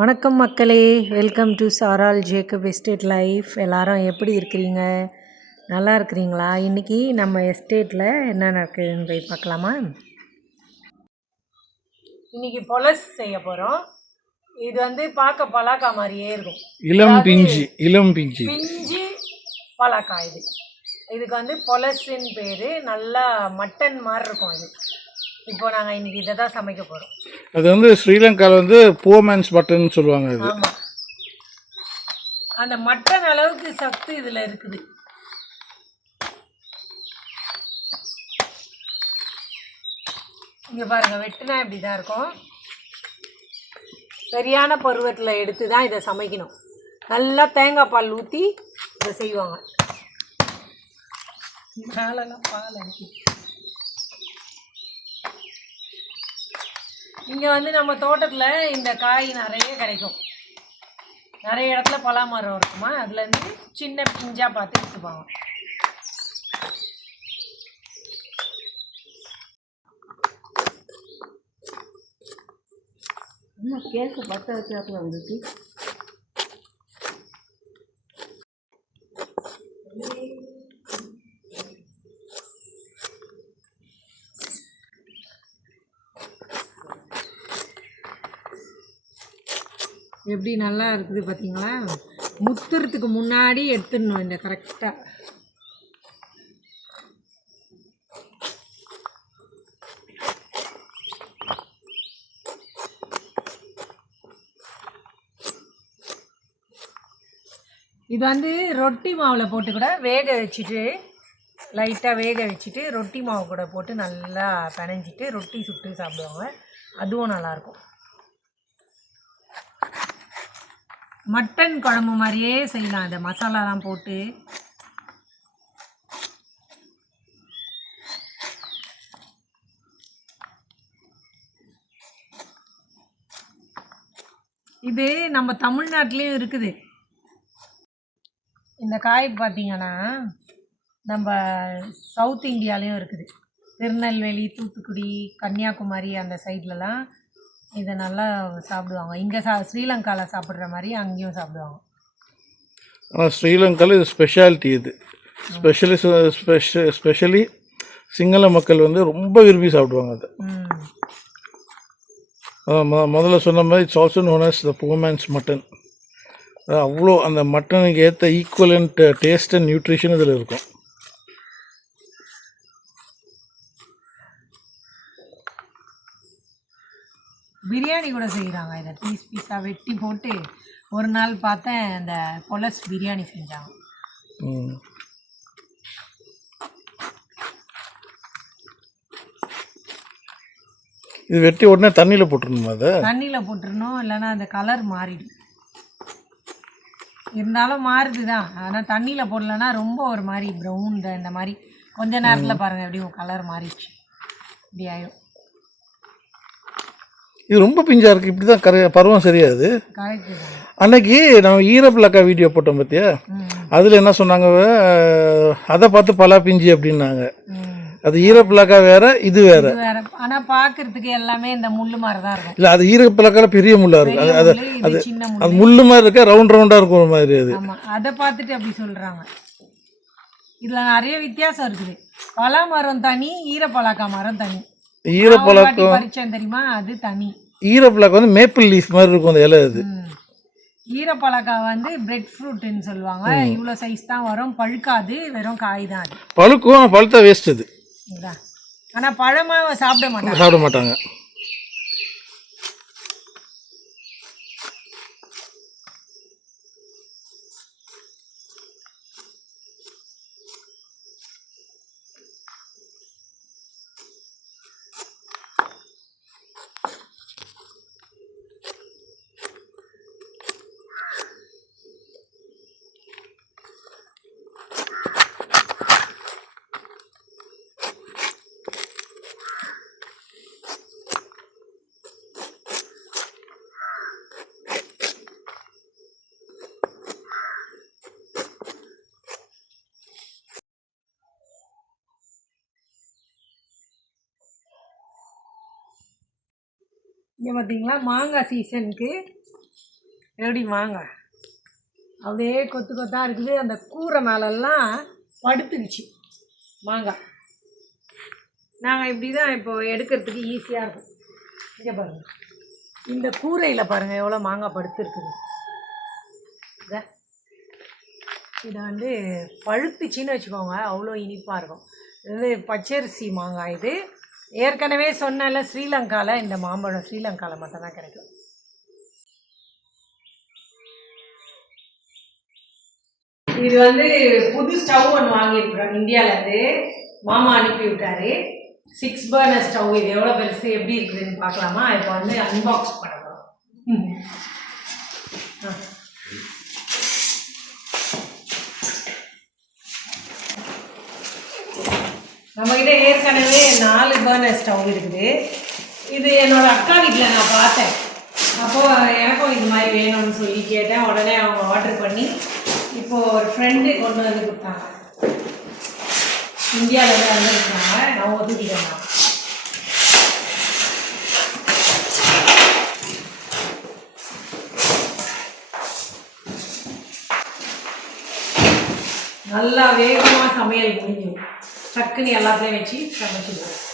வணக்கம் மக்களே, welcome to சாரால் ஜேக்கப் எஸ்டேட் லைஃப். எல்லாரும் எப்படி இருக்கிறீங்க? நல்லா இருக்கிறீங்களா? இன்றைக்கி நம்ம எஸ்டேட்டில் என்ன நடக்குதுன்னு போய் பார்க்கலாமா? இன்றைக்கி பொலஸ் செய்ய போகிறோம். இது வந்து பார்க்க பலாக்கா மாதிரியே இருக்கும். இளம் பிஞ்சு பலாக்கா. இதுக்கு வந்து பொலஸ்ன்னு பேர். நல்லா மட்டன் மாதிரி இருக்கும் இது. இப்போ நாங்கள் இன்றைக்கி இதை தான் சமைக்க போகிறோம். அது வந்து ஸ்ரீலங்காவில் வந்து போமேன்ஸ் மட்டன் சொல்லுவாங்க. இது ஆமாம், அந்த மட்டன் அளவுக்கு சத்து இதில் இருக்குது. இங்கே பாருங்கள், வெட்டினா இப்படி தான் இருக்கும். சரியான பருவத்தில் எடுத்து தான் இதை சமைக்கணும். நல்லா தேங்காய் பால் ஊற்றி இதை செய்வாங்க. மேலெல்லாம் பால் அனுப்பி இங்கே வந்து நம்ம தோட்டத்தில் இந்த காய் நிறைய கிடைக்கும். நிறைய இடத்துல பலா மரம் இருக்குமா, அதுலேருந்து சின்ன பிஞ்சாக பார்த்து எடுத்துப்பாங்க. இன்னும் கேக்கு 10 வச்சாப்புல வந்துச்சு. எப்படி நல்லா இருக்குது பார்த்தீங்களா? முத்துறதுக்கு முன்னாடி எடுத்துடணும் இந்த கரெக்டாக. இது வந்து ரொட்டி மாவில் போட்டு கூட வேக வச்சுட்டு, லைட்டாக வேக வச்சுட்டு ரொட்டி மாவு கூட போட்டு நல்லா பிணைஞ்சிட்டு ரொட்டி சுட்டு சாப்பிடுவாங்க. அதுவும் நல்லாயிருக்கும். மட்டன் குழம்பு மாதிரியே செய்யலாம். அந்த மசாலாலாம் போட்டு இது நம்ம தமிழ்நாட்டிலையும் இருக்குது. இந்த காய் பார்த்திங்கன்னா நம்ம சவுத் இந்தியாலேயும் இருக்குது. திருநெல்வேலி, தூத்துக்குடி, கன்னியாகுமரி அந்த சைட்லலாம் இதை நல்லா சாப்பிடுவாங்க. இங்கே ஸ்ரீலங்காவில் சாப்பிட்ற மாதிரி அங்கேயும் சாப்பிடுவாங்க. ஆனால் ஸ்ரீலங்காவில் இது ஸ்பெஷாலிட்டி. இது ஸ்பெஷலி சிங்கள மக்கள் வந்து ரொம்ப விரும்பி சாப்பிடுவாங்க. அது முதல்ல சொன்ன மாதிரி it's also known as the poor man's mutton. அவ்வளோ அந்த மட்டனுக்கு ஏற்ற ஈக்குவலண்ட் டேஸ்ட் அண்ட் நியூட்ரிஷன் இதில் இருக்கும். பிரியாணி கூட செய்கிறாங்க. இதை பீஸாக வெட்டி போட்டு ஒரு நாள் பார்த்தேன், அந்த பொலஸ் பிரியாணி செஞ்சாங்க. இது வெட்டி உடனே தண்ணியில் போட்டுருணுமா? அதை தண்ணியில் போட்டுருணும், இல்லைன்னா அந்த கலர் மாறிடும். இருந்தாலும் மாறுது தான், ஆனால் தண்ணியில் போடலன்னா ரொம்ப ஒரு மாதிரி ப்ரௌன் இந்த மாதிரி கொஞ்ச நேரத்தில் பாருங்கள் எப்படியும் கலர் மாறிடுச்சு. இப்படி ஆயிடும். இது ரொம்ப பிஞ்சாக இருக்குது. இப்படி தான் பருவம் சரியாது. கரெக்டு. அன்னைக்கு நம்ம ஈரப்பிளக்கா வீடியோ போட்டோம் பார்த்தியா? அதில் என்ன சொன்னாங்க, அதை பார்த்து பலா பிஞ்சு அப்படின்னாங்க. அது ஈரப்பிளக்கா வேற, இது வேற. ஆனால் பார்க்கறதுக்கு எல்லாமே இந்த முள்ளு மாதிரி தான் இருக்கும். இல்லை, அது ஈரப்பிளக்கால பெரிய முள்ளா இருக்கு. அது அது அது முள்ளு மாதிரி இருக்கா, ரவுண்டாக இருக்கும் ஒரு மாதிரி. அது அதை பார்த்துட்டு அப்படி சொல்கிறாங்க. இதில் நிறைய வித்தியாசம் இருக்குது. பலா மரம் தனி, ஈரப்பலாக்கா மரம் தனி. ஈரப்பழக்கம் பறிச்சேன் தெரியுமா, அது தனி. ஈரப்பழக்கம் வந்து மேப்பிள் லீஃப் மாதிரி இருக்கும் அந்த இலை. அது ஈரப்பழக்கா வந்து பிரெட் ஃப்ரூட்னு சொல்லுவாங்க. இவ்வளோ சைஸ் தான் வரும், பழுக்காது, வெறும் காய் தான். அது பழுக்கும், ஆனால் பழுத்தா வேஸ்ட். அது ஆனால் பழமாக சாப்பிட மாட்டாங்க. இங்கே பார்த்தீங்களா, மாங்காய் சீசனுக்கு எப்படி மாங்காய் அப்படியே கொத்து கொத்தாக இருக்குது. அந்த கூரை மேலெல்லாம் படுத்துக்குச்சு மாங்காய். நாங்கள் இப்படி தான் இப்போது எடுக்கிறதுக்கு ஈஸியாக இருக்கும். இங்கே பாருங்கள், இந்த கூரையில் பாருங்கள் எவ்வளோ மாங்காய் படுத்துருக்குது. இதை வந்து பழுத்துச்சின்னு வச்சுக்கோங்க, அவ்வளோ இனிப்பாக இருக்கும். இது பச்சரிசி மாங்காய். இது ஏற்கனவே சொன்னல, ஸ்ரீலங்காவில் இந்த மாம்பழம் ஸ்ரீலங்காவில் மட்டும்தான் கிடைக்கும். இது வந்து புது ஸ்டவ் ஒன்று வாங்கியிருக்கிறோம் இந்தியாவிலேருந்து. மாமா அனுப்பி விட்டாரு. 6 பர்னர் ஸ்டவ். இது எவ்வளோ பெருசு, எப்படி இருக்குதுன்னு பார்க்கலாமா? இப்போ வந்து அன்பாக்ஸ் பண்ண போகிறோம். நம்மக்கிட்ட ஏற்கனவே 4 பர்னர் ஸ்டவ் இருக்குது. இது என்னோடய அக்கா வீட்டில் நான் பார்த்தேன். அப்போது எனக்கும் இது மாதிரி வேணும்னு சொல்லி கேட்டேன். உடனே அவங்க ஆர்டர் பண்ணி இப்போது ஒரு ஃப்ரெண்டு கொண்டு வந்து கொடுத்தாங்க. இந்தியாவிலேருந்து வந்துருக்காங்க. நான் ஒதுக்கிட்டேன். நல்லா வேகமாக சமையல் முடிஞ்சிடும். டக்குன்னு எல்லாத்தையும் வச்சு சமைச்சிடுவோம்.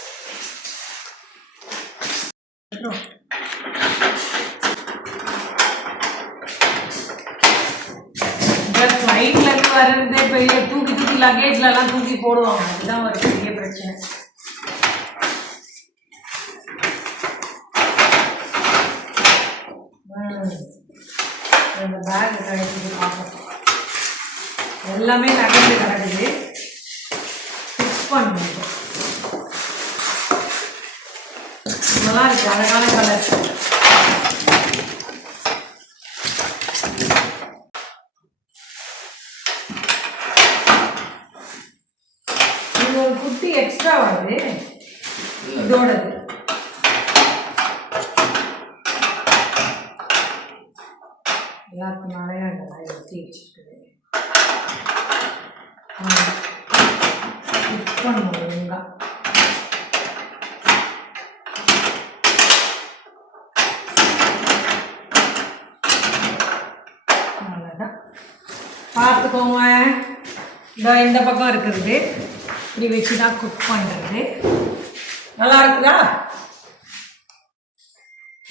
ஃப்ளைட்லேருந்து வர்றது பெரிய தூக்கி லக்கேஜ்லலாம் தூக்கி போடுவாங்க. அதுதான் ஒரு பெரிய பிரச்சனை. அந்த பேக் கிடைக்குது பார்ப்போம். எல்லாமே நகர்ந்து கிடக்குது. ஃபிக்ஸ் பண்ணுவோம். நல்லா இருக்கு, அழகான கலர். இது ஒரு குட்டி எக்ஸ்ட்ரா வருது இதோடது. எல்லாத்துக்கும் நிறையா இந்த மாதிரி ஊற்றி வச்சுருக்குது. ஃபிக்ஸ் பண்ணுவோம் ஒழுங்கா. அவ்வளோதான். பார்த்துக்கோங்க. இந்த பக்கம் இருக்கிறது இப்படி வச்சு தான் குக் பண்ணுறது. நல்லா இருக்குதா?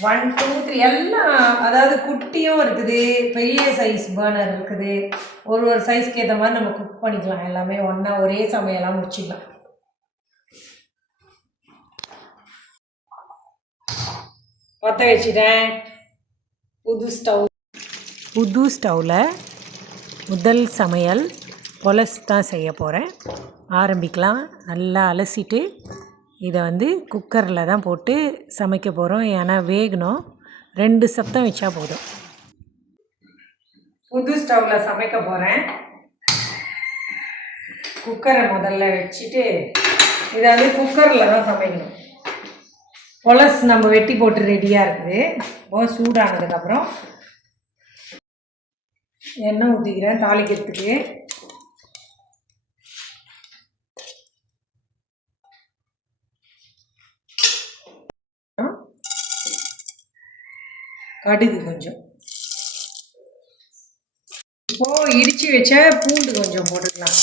1 2 3 எல்லாம், அதாவது குட்டியும் இருக்குது, பெரிய சைஸ் பர்னர் இருக்குது. ஒரு சைஸ்க்கு ஏற்ற மாதிரி நம்ம குக் பண்ணிக்கலாம். எல்லாமே ஒன்றா ஒரே சமையலாம் முடிச்சிக்கலாம். பற்ற வச்சுட்டேன் புது ஸ்டவ்வில் முதல் சமையல் பொலஸ் தான் செய்ய போகிறேன். ஆரம்பிக்கலாம். நல்லா அலசிட்டு இதை வந்து குக்கரில் தான் போட்டு சமைக்க போகிறோம். ஏன்னா வேகணும். 2 சத்தம் வச்சா போதும். புது ஸ்டவ்வில் சமைக்க போகிறேன். குக்கரை முதல்ல வச்சுட்டு இதை வந்து குக்கரில் தான் சமைக்கணும். பொலஸ் நம்ம வெட்டி போட்டு ரெடியாக இருக்குது. ரொம்ப சூடானதுக்கப்புறம் எண்ணெய் ஊற்றிக்கிறேன் தாளிக்கிறதுக்கு. கடுகு கொஞ்சம். இப்போது இடித்து வச்ச பூண்டு கொஞ்சம் போட்டுக்கலாம்.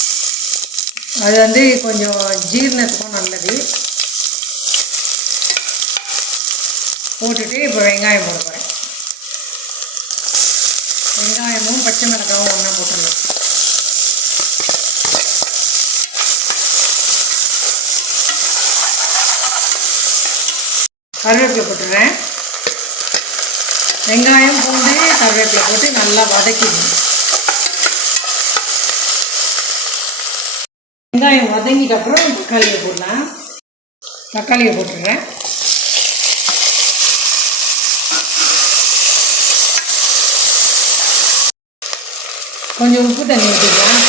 அது வந்து கொஞ்சம் ஜீரணத்துக்கும் நல்லது. போட்டுட்டு இப்போ வெங்காயம் போட போகிறேன். வெங்காயமும் பச்சை மிளகாவும் ஒன்றா போட்டுடலாம். கருவேப்பிலை போட்டுடுறேன். வெங்காயம் பூண்டு கருவேப்பிலை போட்டு நல்லா வதக்கிடணும். வெங்காயம் வதங்கிட்ட அப்புறம் தக்காளியை போடலாம். தக்காளியை போட்டுடுறேன். கொஞ்சம் உப்பு தண்ணி ஊற்றிக்கலாம்.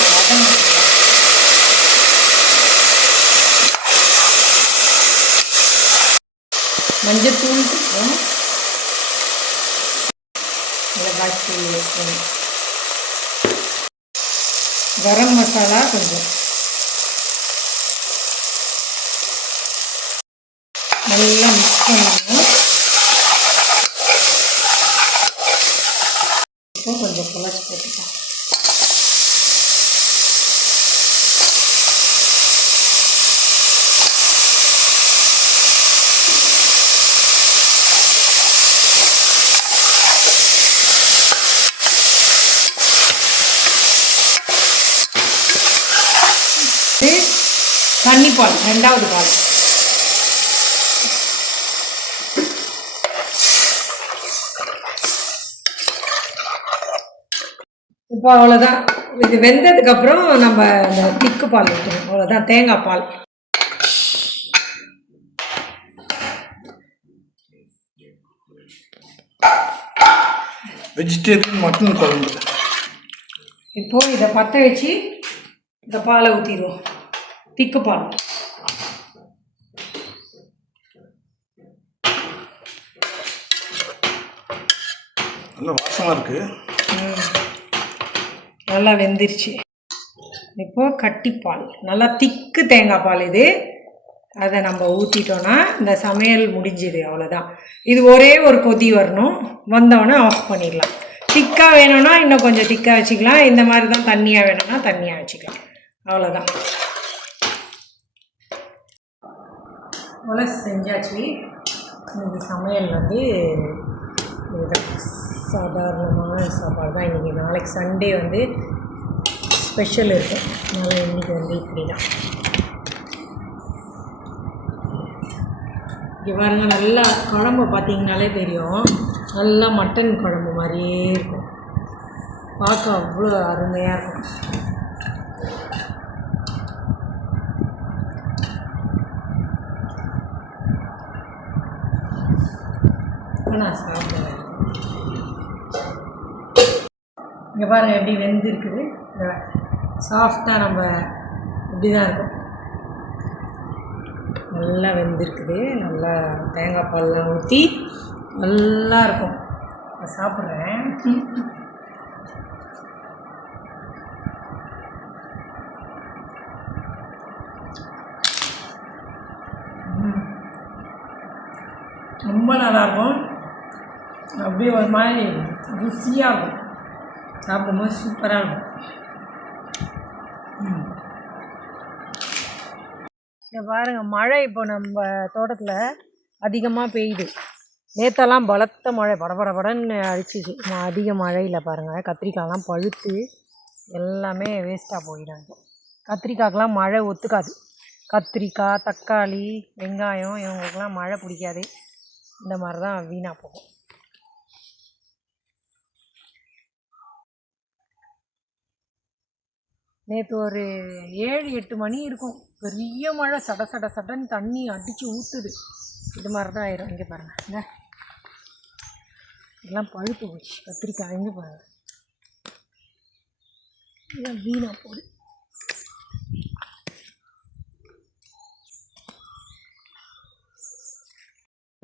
மஞ்சத்தூள் கொஞ்சம், மிளகாய்த்தூள் வேணும், கரம் மசாலா கொஞ்சம், நல்லா மிக்ஸ் பண்ணணும். இப்போ கொஞ்சம் குழச்சி போட்டுக்கலாம். தண்ணி பால், 2வது பால். இப்போ அவ்வளோதான். இது வெந்ததுக்கப்புறம் நம்ம அந்த திக்கு பால் ஊற்றணும். அவ்வளோதான், தேங்காய் பால். வெஜிடேரியன் மட்டன் குழம்பு. இப்போது இதை பற்ற வச்சு இந்த பாலை ஊற்றிடுவோம், திக்கு பால். நல்ல வாசமாக இருக்குது. நல்லா வெந்துருச்சு. இப்போது கட்டிப்பால், நல்லா திக்கு தேங்காய் பால் இது. அதை நம்ம ஊற்றிட்டோன்னா இந்த சமையல் முடிஞ்சுது, அவ்வளோதான். இது ஒரே ஒரு கொதி வரணும், வந்தோடனே ஆஃப் பண்ணிடலாம். திக்காக வேணும்னா இன்னும் கொஞ்சம் திக்காக வச்சுக்கலாம், இந்த மாதிரி தான் தண்ணியாக வேணும்னா தண்ணியாக வச்சுக்கலாம், அவ்வளோதான். செஞ்சாச்சு. இந்த சமையல் வந்து சாதாரணமான சாப்பாடு தான் இன்றைக்கி. நாளைக்கு சண்டே வந்து ஸ்பெஷல் இருக்கும், அதனால் இன்றைக்கி வந்து இப்படி தான். இங்கே பாருங்க, நல்லா குழம்பு பார்த்திங்கனாலே தெரியும், நல்லா மட்டன் குழம்பு மாதிரியே இருக்கும், பார்க்க அவ்வளோ அருமையாக இருக்கும். நான் சாப்பிடுவேன். இங்கே பாருங்கள் எப்படி வெந்து இருக்குது, சாஃப்டாக நம்ம இப்படி தான் இருக்கும். நல்லா வெந்திருக்குது, நல்லா தேங்காய் பால்லாம் ஊற்றி நல்லா இருக்கும். நான் சாப்பிட்றேன். ரொம்ப நல்லாயிருக்கும், அப்படியே ஒரு மாதிரி ருசியாக இருக்கும், சாப்பிடும்போது சூப்பராக இருக்கும். இங்கே பாருங்கள், மழை இப்போ நம்ம தோட்டத்தில் அதிகமாக பெய்யுது. நேற்றெல்லாம் பலத்த மழை, படபடன்னு அடிச்சிச்சு. அதிக மழையில் பாருங்கள் கத்திரிக்காயெலாம் பழுத்து எல்லாமே வேஸ்ட்டாக போயிடும். கத்திரிக்காய்க்கெலாம் மழை ஒத்துக்காது. கத்திரிக்காய், தக்காளி, வெங்காயம் இவங்களுக்கெல்லாம் மழை பிடிக்காது. இந்த மாதிரி தான் வீணாக போகும். நேற்று ஒரு 7-8 மணி இருக்கும், பெரிய மழை, சட சட சடன்னு தண்ணி அடித்து ஊற்றுது. இது மாதிரி தான் ஆயிரும். இங்கே பாருங்கள், இந்த இதெல்லாம் பழுத்து போச்சு கத்திரிக்காய். இங்கே பாருங்கள், இதெல்லாம் வீணாக போகுது.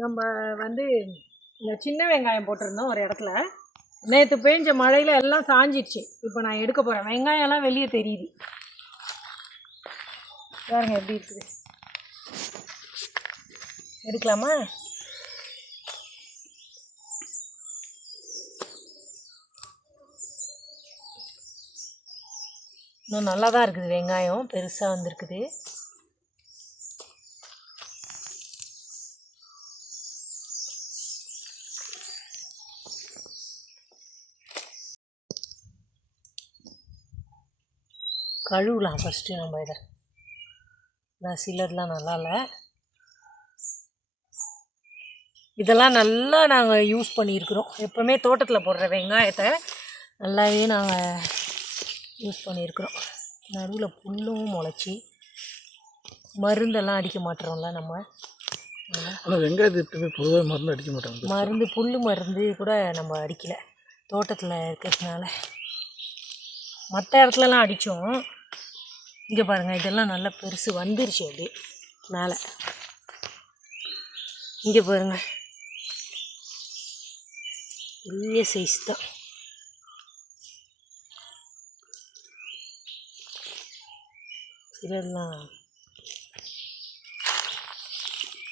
நம்ம வந்து இந்த சின்ன வெங்காயம் போட்டிருந்தோம் ஒரு இடத்துல. நேற்று பேஞ்ச மழையில் எல்லாம் சாஞ்சிடுச்சு. இப்போ நான் எடுக்க போகிறேன். வெங்காயம்லாம் வெளியே தெரியுது பாருங்க எப்படி இருக்குது. எடுக்கலாமா? இன்னும் நல்லா தான் இருக்குது, வெங்காயம் பெருசாக வந்திருக்குது. கழுவலாம் ஃபஸ்ட்டு நம்ம இதை. நான் சிலர்லாம் நல்லா இல்லை, இதெல்லாம் நல்லா நாங்கள் யூஸ் பண்ணியிருக்கிறோம். எப்போவுமே தோட்டத்தில் போடுற வெங்காயத்தை நல்லாவே நாங்கள் யூஸ் பண்ணியிருக்கிறோம். நடுவில் புல்லும் முளைச்சி, மருந்தெல்லாம் அடிக்க மாட்டோம்ல நம்ம. ஆனால் வெங்காயத்தை பொதுவாக மருந்து அடிக்க மாட்டோம். மருந்து, புல் மருந்து கூட நம்ம அடிக்கலை தோட்டத்தில் இருக்கிறதுனால. மற்ற இடத்துலலாம் அடித்தோம். இங்கே பாருங்கள், இதெல்லாம் நல்லா பெருசு வந்துருச்சு அப்படியே மேலே. இங்கே பாருங்கள், பெரிய சைஸ் தான். சிலர்லாம்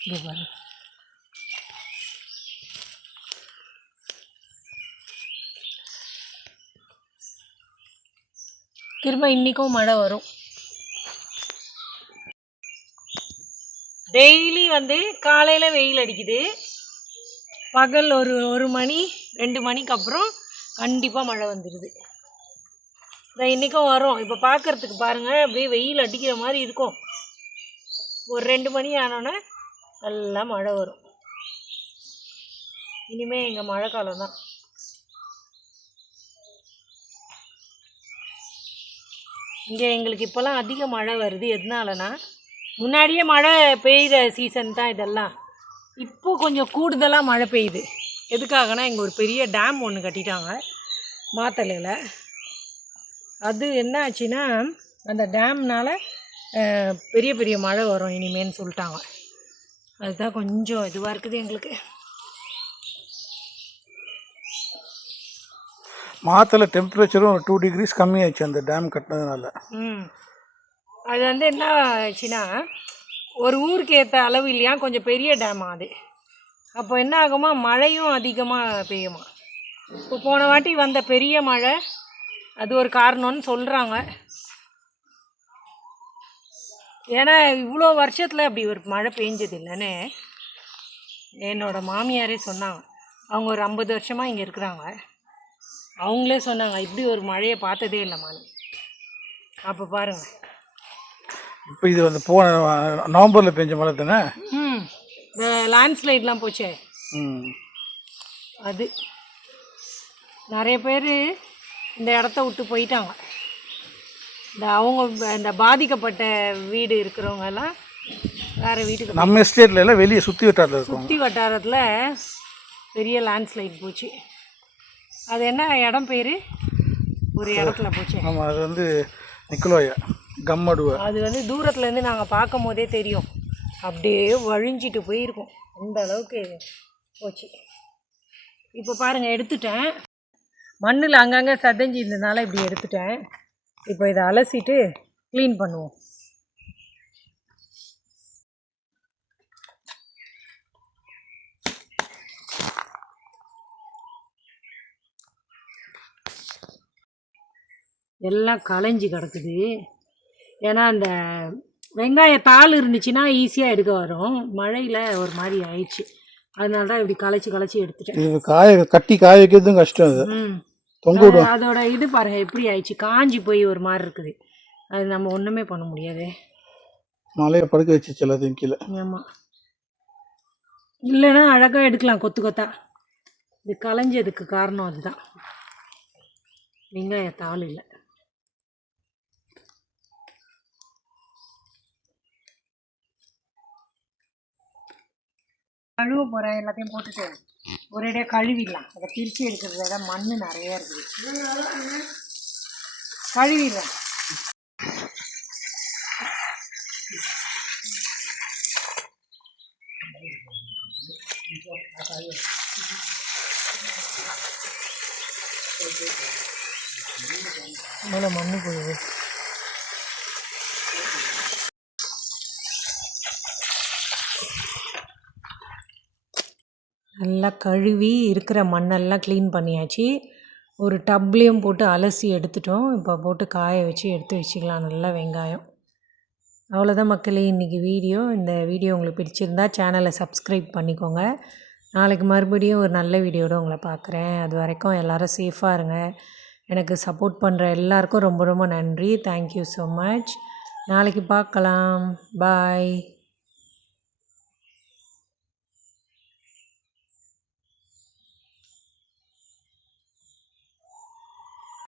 இங்கே பாருங்கள், திரும்ப இன்றைக்கும் மழை வரும். டெய்லி வந்து காலையில் வெயில் அடிக்குது, பகல் ஒரு மணி 2 மணிக்கு அப்புறம் கண்டிப்பாக மழை வந்துடுது. இன்றைக்கும் வரும். இப்போ பார்க்குறதுக்கு பாருங்கள், அப்படியே வெயில் அடிக்கிற மாதிரி இருக்கும். ஒரு 2 மணி ஆனோன்னே நல்லா மழை வரும். இனிமேல் எங்கள் மழை காலம் தான். இங்கே எங்களுக்கு இப்போல்லாம் அதிக மழை வருது. எதனாலனா, முன்னாடியே மழை பெய்கிற சீசன் தான் இதெல்லாம். இப்போ கொஞ்சம் கூடுதலாக மழை பெய்யுது. எதுக்காகனா, இங்கே ஒரு பெரிய டேம் ஒன்று கட்டிட்டாங்க மாத்தலையில். அது என்ன ஆச்சுன்னா, அந்த டேம்னால் பெரிய பெரிய மழை வரும் இனிமேன்னு சொல்லிட்டாங்க. அதுதான் கொஞ்சம் இதுவாக இருக்குது எங்களுக்கு. மாத்தில் டெம்பரேச்சரும் 2 டிகிரிஸ் கம்மியாச்சு அந்த டேம் கட்டினதுனால. அது வந்து என்ன ஆச்சுன்னா, ஒரு ஊருக்கு ஏற்ற அளவு இல்லையா, கொஞ்சம் பெரிய டேமா அது. அப்போ என்ன ஆகுமா, மழையும் அதிகமாக பெய்யுமா. இப்போ போன வாட்டி வந்த பெரிய மழை அது ஒரு காரணம்னு சொல்கிறாங்க. ஏன்னா இவ்வளோ வருஷத்தில் அப்படி ஒரு மழை பெஞ்சது இல்லைன்னு என்னோடய மாமியாரே சொன்னாங்க. அவங்க ஒரு 50 வருஷமாக இங்கே இருக்கிறாங்க. அவங்களே சொன்னாங்க, இப்படி ஒரு மழையை பார்த்ததே இல்லைம்மான்னு. அப்போ பாருங்கள். இப்போ இது வந்து போன நவம்பரில் பெஞ்ச மழை தானே. இந்த லேண்ட்ஸ்லைட்லாம் போச்சே, அது நிறைய பேர் இந்த இடத்த விட்டு போயிட்டாங்க. இந்த பாதிக்கப்பட்ட வீடு இருக்கிறவங்கெல்லாம் வேறு வீட்டுக்கு. நம்ம எஸ்டேட்டில் எல்லாம் வெளியே சுற்றி வட்டாரத்தில் பெரிய லேண்ட்ஸ்லைட் போச்சு. அது என்ன இடம் பேர், ஒரு இடத்துல போச்சு. ஆமாம், அது வந்து நிக்கலோயா கம்மடுவா. அது வந்து தூரத்துலேருந்து நாங்கள் பார்க்கும் போதே தெரியும், அப்படியே வழிஞ்சிட்டு போயிருக்கோம், அந்த அளவுக்கு போச்சு. இப்போ பாருங்கள், எடுத்துட்டேன். மண்ணில் அங்கங்கே சதஞ்சி இருந்ததுனால இப்படி எடுத்துட்டேன். இப்போ இதை அலசிட்டு க்ளீன் பண்ணுவோம். எல்லாம் களைஞ்சி கிடக்குது. ஏன்னா அந்த வெங்காயத்தாள் இருந்துச்சுன்னா ஈஸியாக எடுக்க வரும். மழையில் ஒரு மாதிரி ஆயிடுச்சு, அதனால தான் இப்படி களைச்சி எடுத்துட்டேன். இது காய வைக்கிறதும் கஷ்டம். அது தொங்க விடும். அதோட இது பாருங்கள் எப்படி ஆயிடுச்சு, காஞ்சி போய் ஒரு மாதிரி இருக்குது. அது நம்ம ஒன்றுமே பண்ண முடியாது. மழையை படுக்க வச்சு எல்லாத்தையும் கீழே. ஆமாம், இல்லைன்னா அழகாக எடுக்கலாம் கொத்து கொத்தா. இது களைஞ்சதுக்கு காரணம் அதுதான், வெங்காயத்தாள் இல்லை. கழுவ போகிறேன், எல்லாத்தையும் போட்டுட்டு ஒரேடியாக கழுவிடலாம். அதை பிரித்து எடுக்கிறத விட மண் நிறையா இருக்குது, கழுவிடுறேன். மேலே மண் போகுது. நல்லா கழுவி இருக்கிற மண்ணெல்லாம் க்ளீன் பண்ணியாச்சு. ஒரு டப்லேயும் போட்டு அலசி எடுத்துட்டோம். இப்போ போட்டு காய வச்சு எடுத்து வச்சுக்கலாம் நல்லா வெங்காயம். அவ்வளோதான் மக்களே இன்றைக்கி வீடியோ. இந்த வீடியோ உங்களுக்கு பிடிச்சிருந்தா சேனலை சப்ஸ்கிரைப் பண்ணிக்கோங்க. நாளைக்கு மறுபடியும் ஒரு நல்ல வீடியோட உங்களை பார்க்குறேன். அது வரைக்கும் எல்லோரும் சேஃபாக இருங்க. எனக்கு சப்போர்ட் பண்ணுற எல்லாருக்கும் ரொம்ப ரொம்ப நன்றி. Thank you so much. நாளைக்கு பார்க்கலாம். பாய்.